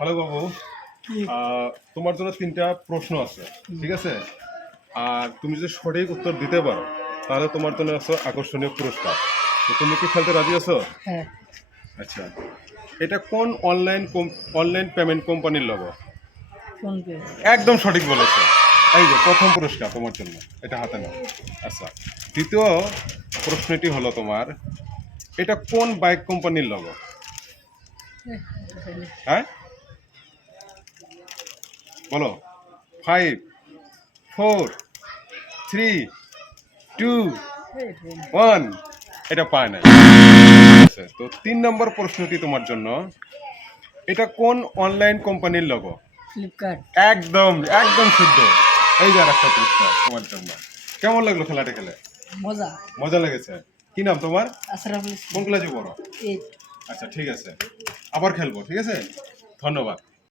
Hello বাবু, তোমার জন্য 3টা প্রশ্ন আছে, ঠিক আছে? আর তুমি যদি সঠিক উত্তর দিতে পারো তাহলে তোমার জন্য আছে আকর্ষণীয় পুরস্কার। তো তুমি কি খেলতে রাজি আছো? হ্যাঁ। আচ্ছা, এটা কোন অনলাইন পেমেন্ট কোম্পানির লোগো? ফোনপে। একদম সঠিক বলেছো। এই যে প্রথম পুরস্কার তোমার জন্য, এটা হাতে নাও। আচ্ছা, দ্বিতীয় প্রশ্নটি হলো তোমার, এটা কোন বাইক কোম্পানির লোগো? হ্যাঁ বলো। 5, 4, 3, 2, 1। এটা পায় নাই। তো 3 নম্বর প্রশ্নটি তোমার জন্য, এটা কোন অনলাইন কোম্পানির লোগো? ফ্লিপকার্ট। একদম একদম শুদ্ধ। এই যে আরেকটা পুরস্কার তোমার জন্য। কেমন লাগলো খেলাটা খেলে? মজা। মজা লেগেছে। কি নাম তোমার? আশরাফুল কোন ক্লাসে পড়ো? ইসলাম। আচ্ছা ঠিক আছে, আবার খেলবো, ঠিক আছে? ধন্যবাদ।